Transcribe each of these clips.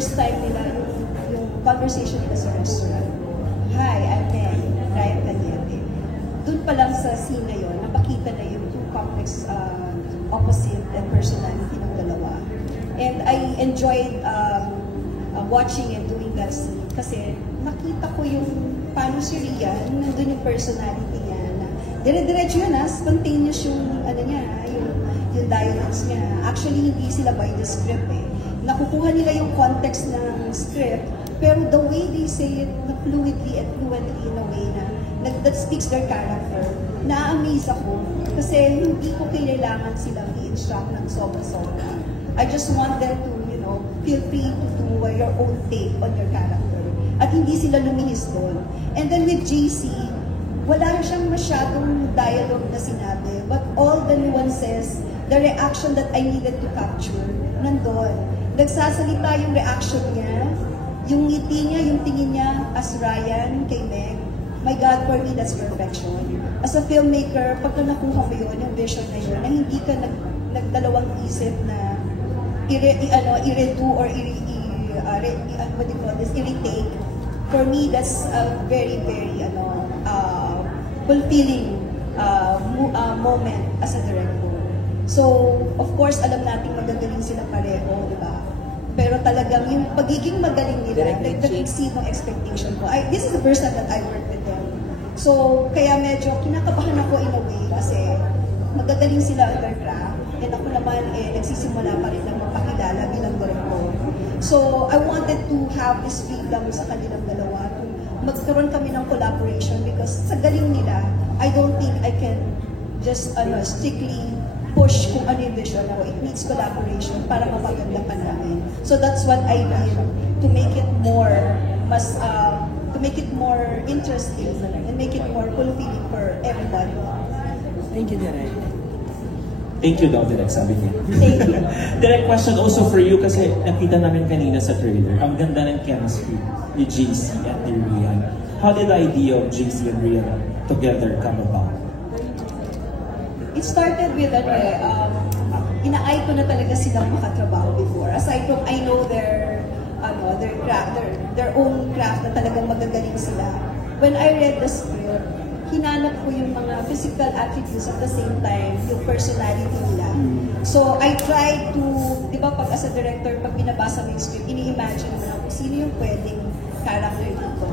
first time nila, yung conversation nila sa restaurant. Hi, I'm Meg, Ryan Cañete. Doon pa lang sa scene na yun, napakita na yung two complex opposite and personality ng dalawa. And I enjoyed watching and doing that scene kasi nakita ko yung paano si Rian, nandun yung personality niya na dire-diretso yun spontaneous yung ano niya, yung dialogues niya. Actually, hindi sila by the script Nakukuha nila yung context ng script, pero the way they say it na fluidly and fluently in a way na that speaks their character, na-amaze ako kasi hindi ko kailangan silang i-instruct ng sobra-sobra. I just want them to, feel free to do your own take on your character. At hindi sila lumihis doon. And then with JC, wala siyang masyadong dialogue na sinabi, but all the nuances, the reaction that I needed to capture, nandun. Nagsasalita yung reaction niya, yung ngiti niya, yung tingin niya as Ryan kay Meg. My God, for me, that's perfection. As a filmmaker, pagka nakuha mo yun, yung vision na yun, na hindi ka nagdalawang isip na i-redo or what do you call this, i-retake. For me, that's a very, very fulfilling moment as a director. So, of course, alam natin magagaling sila pareho, di ba? Pero talagang yung pagiging magaling nila, nag-exceed ng expectation ko. This is the first time that I worked with them. So, kaya medyo kinakabahan ako in a way kasi magagaling sila under craft. And ako naman, nagsisimula pa rin ng magpakilala bilang director. So, I wanted to have this freedom sa kanilang dalawa. Magkaroon kami ng collaboration because sa galing nila, I don't think I can just strictly push kung ano yung vision ako. It needs collaboration para mapaganda pa namin. So that's what I did to make it more interesting and make it more fulfilling for everybody. Thank you, Direk. Thank you daw, Direk, sabi niya. Thank you. Direk, question also for you kasi nakita namin kanina sa trailer, ang ganda ng chemistry ni JC at ni Rian. How did the idea of JC and Rian together come about? It started with ina-eye ko na talaga silang makatrabaho before. Aside from I know their craft, their own craft na talagang magagaling sila. When I read the script, hinanap ko yung mga physical attributes at the same time, yung personality nila. So I tried to, di ba pag as a director, pag binabasa mo yung script, ini-imagine mo na kung sino yung pwedeng character dito.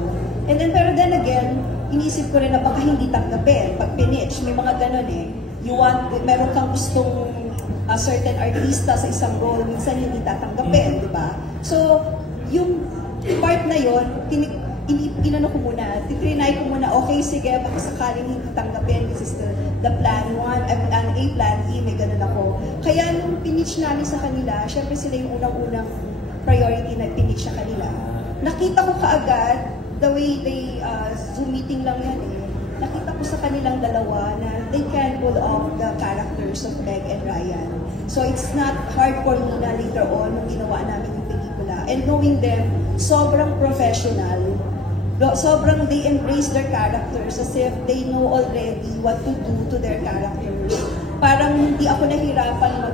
And then, pero then again, inisip ko rin na baka hindi tanggapin. Pag pinitch, may mga ganun meron kang gustong certain artista sa isang role, minsan hindi tatanggapin, di ba? So, yung part na yun, inano ko muna, titrinay ko muna, okay, sige, pagkasakaling hindi tanggapin, this is the plan 1, plan A, plan E, may ganun ako. Kaya nung pinitch namin sa kanila, syempre sila yung unang-unang priority na pinitch sa kanila. Nakita ko kaagad, the way they, Zoom meeting lang yan nakita ko sa kanilang dalawa na they can pull off the characters of Meg and Ryan. So it's not hard for me na later on nung ginawa namin yung pelikula. And knowing them, sobrang professional. Sobrang they embrace their characters as if they know already what to do to their characters. Parang hindi ako nahirapan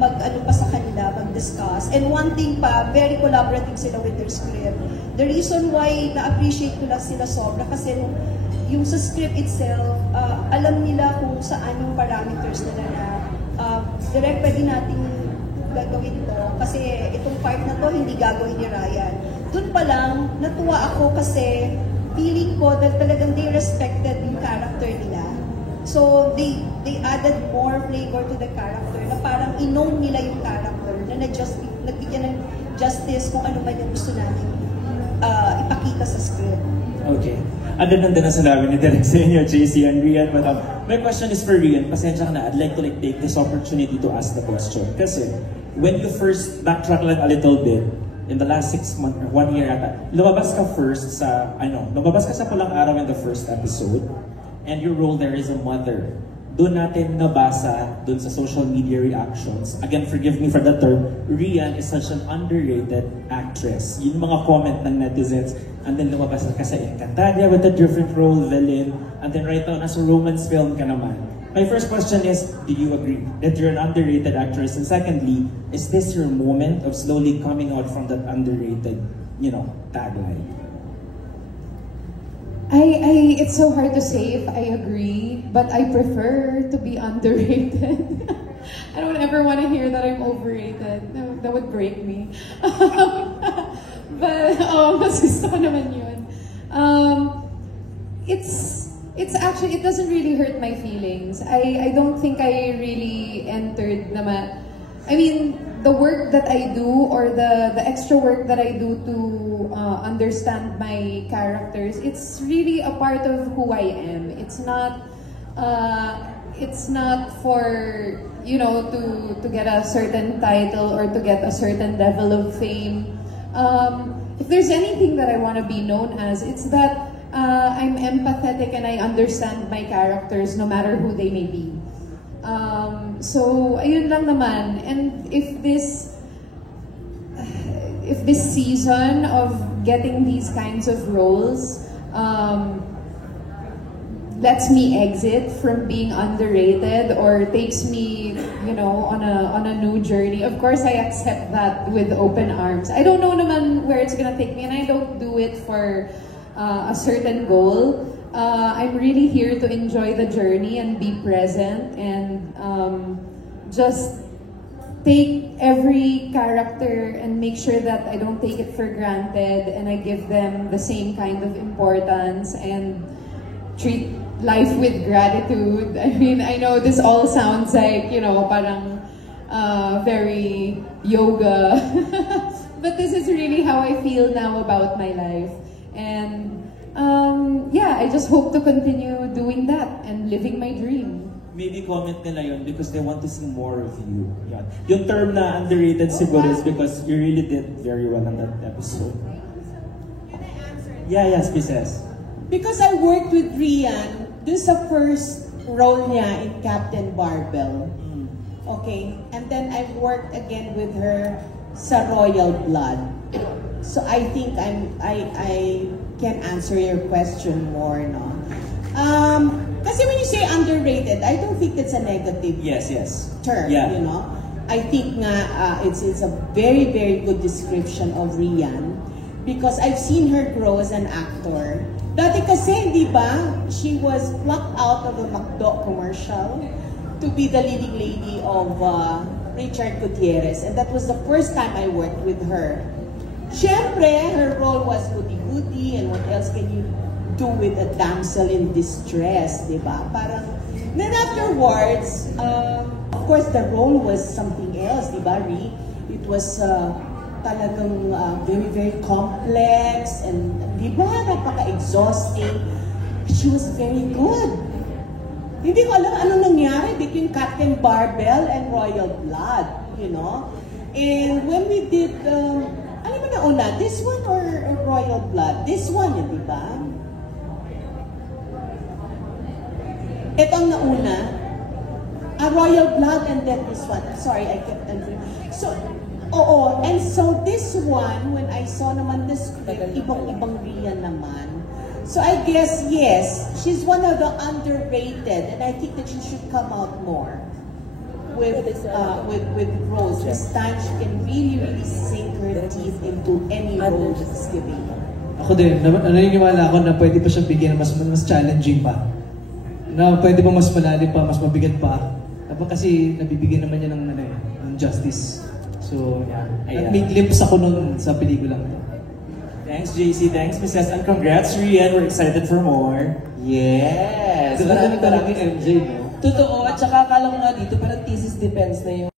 mag-ano pa sa kanila, mag-discuss. And one thing pa, very collaborative sila with their script. The reason why na-appreciate ko lang sila sobra kasi yung sa script itself, alam nila kung saan yung parameters nila na direct pwede nating gagawin ito kasi itong part na to hindi gagawin ni Ryan. Doon pa lang, natuwa ako kasi feeling ko that talagang they respected yung character nila. So they added more flavor to the character na parang in-own nila yung character na nagbigyan ng justice kung ano man yung gusto namin ipakita sa script. Okay. Other than na sinabi ni Direk sa inyo, JC and Rian, but my question is for Rian. Pasensya ka na, I'd like to take this opportunity to ask the question. Kasi, when you first backtrack like a little bit, in the last 6 months, or 1 year ata, lumabas ka sa Pulang Araw in the first episode, and your role there is a mother. Doon natin nabasa, doon sa social media reactions. Again, forgive me for the term, Rian is such an underrated actress. Yung mga comment ng netizens, and then lumabas ka sa Encantadia with a different role, villain, and then right now, nasa romance film ka naman. My first question is, do you agree that you're an underrated actress? And secondly, is this your moment of slowly coming out from that underrated, tagline? It's so hard to say if I agree, but I prefer to be underrated. I don't ever want to hear that I'm overrated. That would break me. But, mas gusto ko naman yun. It's actually, it doesn't really hurt my feelings. I don't think I really entered naman. I mean, the work that I do or the extra work that I do to understand my characters, it's really a part of who I am. It's not for, to get a certain title or to get a certain level of fame. If there's anything that I want to be known as, it's that I'm empathetic and I understand my characters no matter who they may be. So, ayun lang naman. And if this season of getting these kinds of roles lets me exit from being underrated or takes me, on a new journey, of course I accept that with open arms. I don't know naman where it's gonna take me, and I don't do it for a certain goal. I'm really here to enjoy the journey and be present and just take every character and make sure that I don't take it for granted and I give them the same kind of importance and treat life with gratitude. I mean, I know this all sounds like, parang very yoga. But this is really how I feel now about my life. And I just hope to continue doing that and living my dream. Maybe comment nila yun because they want to see more of you. Yan. Yung term na underrated siguro is because you really did very well on that episode. Can I answer? Yes, Princess. Because I worked with Rian, this is the first role niya in Captain Barbell. Okay? And then I've worked again with her sa Royal Blood. So I think I can answer your question more, no? Kasi when you say underrated, I don't think it's a negative Yes. term, Yeah. I think nga it's a very, very good description of Rian because I've seen her grow as an actor. Dati kasi, di ba, she was plucked out of a McDo commercial to be the leading lady of Richard Gutierrez, and that was the first time I worked with her. Siyempre, her role was goody-goody, and what else can you do with a damsel in distress, di ba? Parang, then afterwards, of course, the role was something else, di ba, Ri? It was talagang very, very complex, and di ba, napaka-exhausting. She was very good. Hindi ko alam anong nangyari between Captain Barbell and Royal Blood, And when we did, ano ba nauna? This one or Royal Blood? This one, di ba? Ito ang nauna. Royal Blood and then this one. Sorry, I kept entering. So, oo. And so this one, when I saw naman the script, ibang Rian naman. So I guess, yes, she's one of the underrated, and I think that she should come out more with roles. This time, she can really, really sink her teeth into any role that's given. Ako din, naniniwala ako na pwede pa siyang bigyan ng mas challenging pa. Na pwede pa mas malalim pa, mas mabigat pa. Kasi nabibigyan naman niya ng justice. So, yeah. May glimpse ako nun sa pelikulang to. Thanks, JC. Thanks, Mrs. And congrats, Rian. We're excited for more. Yes! Marami talaga MJ, no? Totoo, at saka akala ko nga dito parang thesis defense na yung